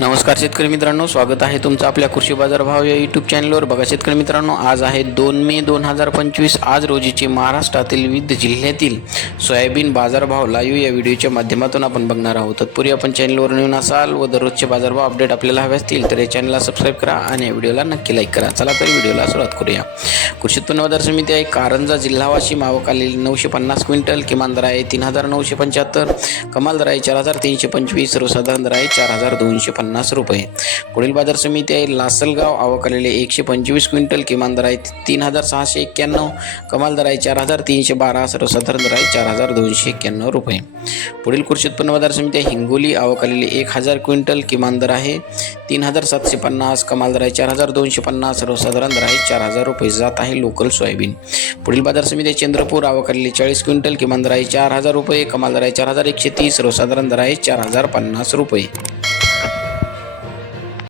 नमस्कार शेतकरी मित्रांनो स्वागत आहे तुमचं आपल्या कृषी बाजार भाव या यूट्यूब चॅनलवर बघा शेतकरी मित्रांनो आज आहे दोन मे दोन हजार पंचवीस आज रोजीचे महाराष्ट्रातील विविध जिल्ह्यातील सोयाबीन बाजारभाव लाईव्ह या व्हिडिओच्या माध्यमातून आपण बघणार आहोत. तत्पूर्वी आपण चॅनलवर नवीन असाल व दररोजचे बाजारभाव अपडेट आपल्याला हवे असतील तर या चॅनलला सबस्क्राईब करा आणि या व्हिडिओला नक्की लाईक करा. चला तर व्हिडिओला सुरुवात करूया. कृषी उत्पन्न बाजार समिती आहे कारंजा जिल्हा वाशिम आवक आलेली नऊशे पन्नास क्विंटल किमान दर आहे तीन हजार नऊशे पंच्याहत्तर कमाल दर आहे चार हजार तीनशे पंचवीस सर्वसाधारण दर आहे चार हजार दोनशे पन्नास. पन्नास रुपये. पुढील बाजार समिती आहे लासलगाव. आवक आलेले एकशे पंचवीस क्विंटल. किमान दर आहे तीन हजार सहाशे एक्क्याण्णव. कमाल दर आहे चार हजार तीनशे बारा. सर्वसाधारण दर आहे चार हजार दोनशे एक्क्याण्णव रुपये. पुढील कृषी उत्पन्न बाजार समिती आहे हिंगोली. आवक एक हजार क्विंटल. किमान दर आहे तीन हजार सातशे पन्नास. कमाल दर आहे चार हजार दोनशे पन्नास. सर्वसाधारण दर आहे चार हजार रुपये. जात आहे लोकल सोयाबीन. पुढील बाजार समिती आहे चंद्रपूर. आवक चाळीस क्विंटल. किमान दर आहे चार हजार रुपये. कमाल दर आहे चार हजार एकशे तीस. सर्वसाधारण दर आहे चार हजार पन्नास रुपये.